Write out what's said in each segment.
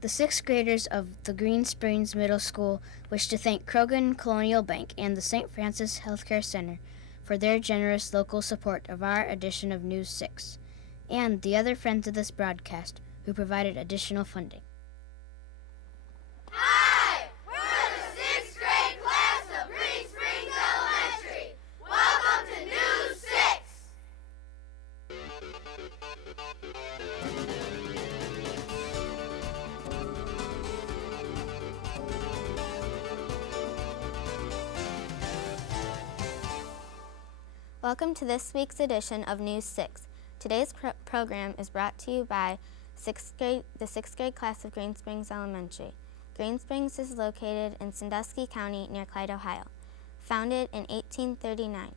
The sixth graders of the Green Springs Middle School wish to thank Krogan Colonial Bank and the St. Francis Healthcare Center for their generous local support of our edition of News 6, and the other friends of this broadcast who provided additional funding. Hi! We're the 6th grade class of Green Springs Elementary. Welcome to News 6! Welcome to this week's edition of News 6. Today's program is brought to you by the 6th grade class of Green Springs Elementary. Green Springs is located in Sandusky County near Clyde, Ohio. Founded in 1839.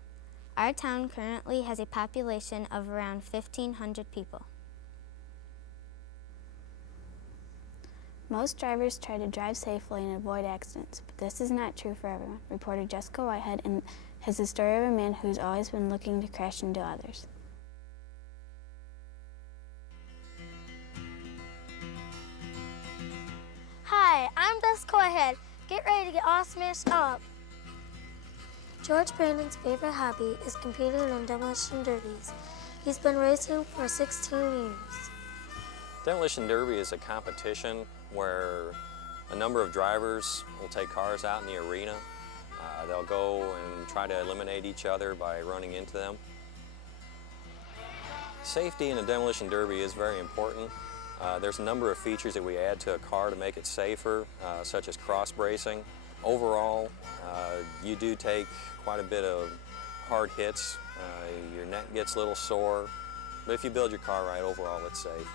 Our town currently has a population of around 1,500 people. Most drivers try to drive safely and avoid accidents, but this is not true for everyone. Reporter Jessica Whitehead has the story of a man who's always been looking to crash into others. Hi, I'm Jessica Whitehead. Get ready to get all smashed up. George Brandon's favorite hobby is competing in demolition derbies. He's been racing for 16 years. Demolition Derby is a competition where a number of drivers will take cars out in the arena. They'll go and try to eliminate each other by running into them. Safety in a demolition derby is very important. There's a number of features that we add to a car to make it safer, such as cross bracing. Overall, you do take quite a bit of hard hits. Your neck gets a little sore, but if you build your car right, overall it's safe.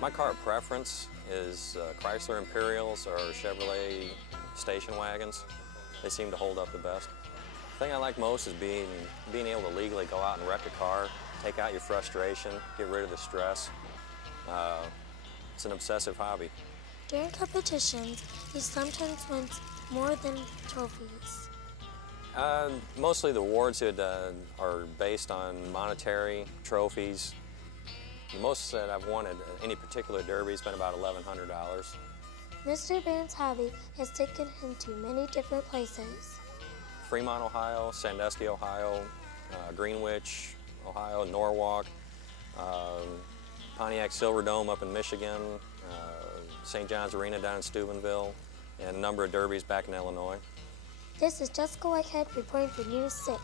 My car of preference is Chrysler Imperials or Chevrolet station wagons. They seem to hold up the best. The thing I like most is being able to legally go out and wreck a car, take out your frustration, get rid of the stress. It's an obsessive hobby. During competitions, he sometimes wins more than trophies. Mostly the awards are based on monetary trophies. The most that I've won at any particular derby has been about $1,100. Mr. Band's hobby has taken him to many different places. Fremont, Ohio, Sandusky, Ohio, Greenwich, Ohio, Norwalk, Pontiac Silverdome up in Michigan, St. John's Arena down in Steubenville, and a number of derbies back in Illinois. This is Jessica Whitehead reporting for News 6.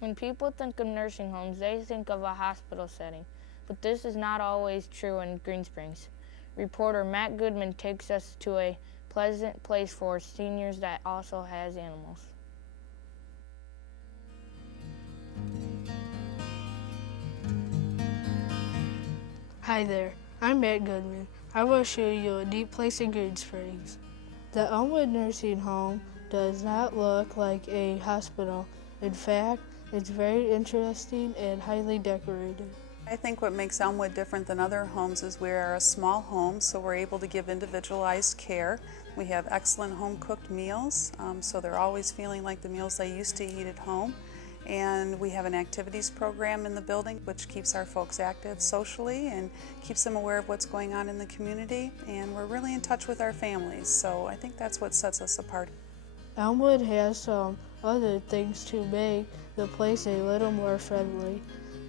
When people think of nursing homes, they think of a hospital setting, but this is not always true in Green Springs. Reporter Matt Goodman takes us to a pleasant place for seniors that also has animals. Hi there, I'm Matt Goodman. I will show you a neat place in Green Springs. The Elmwood Nursing Home does not look like a hospital. In fact, it's very interesting and highly decorated. I think what makes Elmwood different than other homes is we are a small home, so we're able to give individualized care. We have excellent home-cooked meals, so they're always feeling like the meals they used to eat at home. And we have an activities program in the building which keeps our folks active socially and keeps them aware of what's going on in the community. And we're really in touch with our families, so I think that's what sets us apart. Elmwood has some other things to make the place a little more friendly.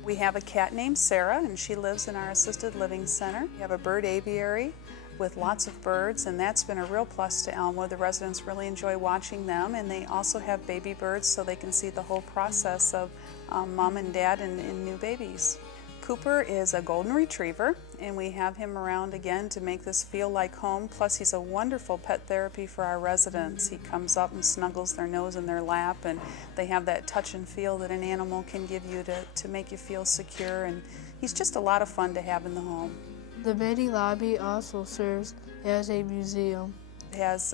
We have a cat named Sarah, and she lives in our assisted living center. We have a bird aviary with lots of birds, and that's been a real plus to Elmwood. The residents really enjoy watching them, and they also have baby birds so they can see the whole process of mom and dad and new babies. Cooper is a golden retriever, and we have him around again to make this feel like home. Plus, he's a wonderful pet therapy for our residents. He comes up and snuggles their nose in their lap, and they have that touch and feel that an animal can give you to make you feel secure. And he's just a lot of fun to have in the home. The mini lobby also serves as a museum. It has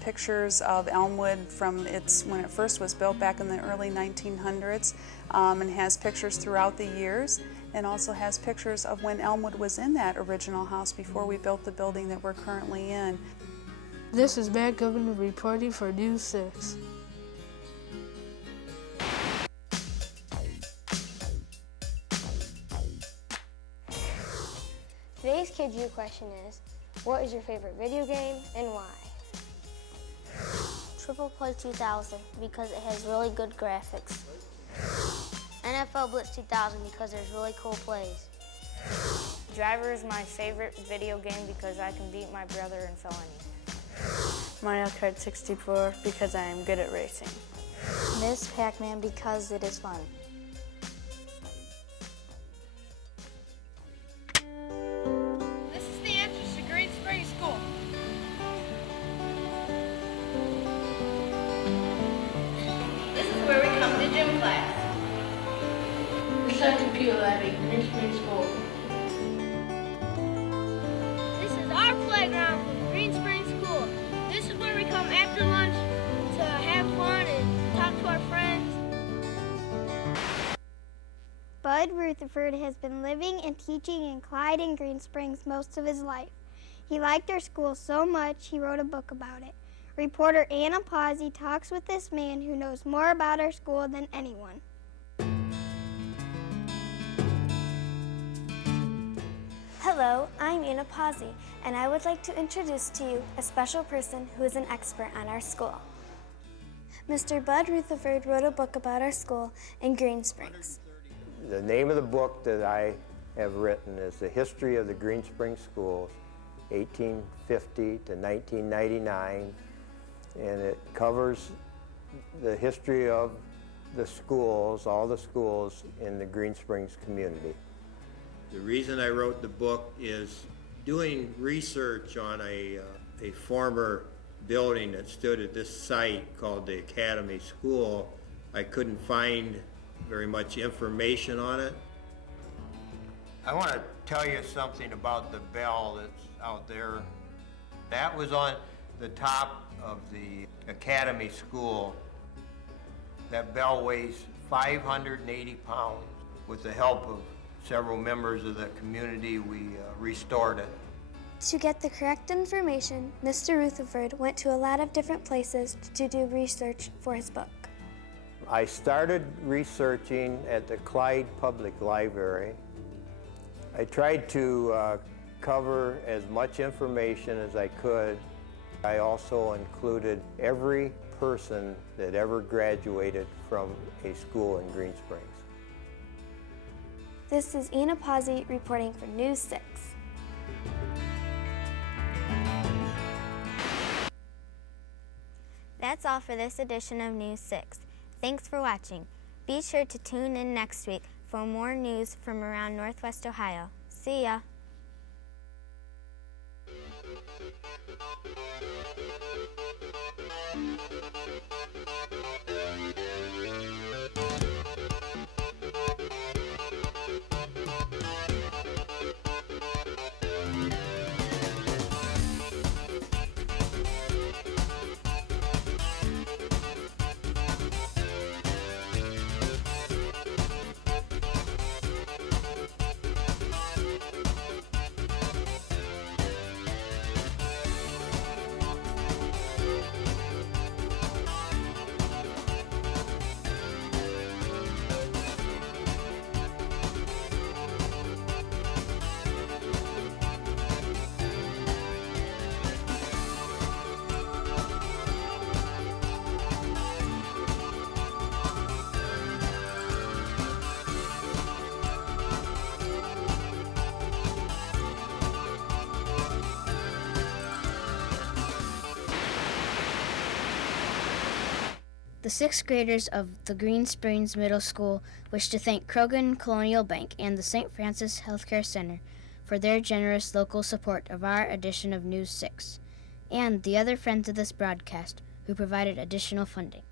pictures of Elmwood from when it first was built back in the early 1900s, and has pictures throughout the years, and also has pictures of when Elmwood was in that original house before we built the building that we're currently in. This is Matt Goodman reporting for News 6. Today's Kids U question is, what is your favorite video game and why? Triple Play 2000 because it has really good graphics. NFL Blitz 2000 because there's really cool plays. Driver is my favorite video game because I can beat my brother in felony. Mario Kart 64 because I am good at racing. Miss Pac-Man because it is fun. This is the entrance to Green Springs School. This is where we come to gym class. This is our computer lab at Green Springs School. This is our playground from Green Springs School. This is where we come after lunch to have fun and talk to our friends. Bud Rutherford has been living and teaching in Clyde and Green Springs most of his life. He liked our school so much he wrote a book about it. Reporter Anna Pazzi talks with this man who knows more about our school than anyone. Hello, I'm Anna Pazzi, and I would like to introduce to you a special person who is an expert on our school. Mr. Bud Rutherford wrote a book about our school in Green Springs. The name of the book that I have written is The History of the Green Springs Schools, 1850 to 1999, and it covers the history of the schools, all the schools in the Green Springs community. The reason I wrote the book is doing research on a former building that stood at this site called the Academy School. I couldn't find very much information on it. I want to tell you something about the bell that's out there. That was on the top of the Academy School. That bell weighs 580 pounds. With the help of several members of the community, we restored it. To get the correct information, Mr. Rutherford went to a lot of different places to do research for his book. I started researching at the Clyde Public Library. I tried to cover as much information as I could. I also included every person that ever graduated from a school in Green Springs. This is Anna Pazzi reporting for News 6. That's all for this edition of News 6. Thanks for watching. Be sure to tune in next week for more news from around Northwest Ohio. See ya! The sixth graders of the Green Springs Middle School wish to thank Krogan Colonial Bank and the St. Francis Healthcare Center for their generous local support of our edition of News 6, and the other friends of this broadcast who provided additional funding.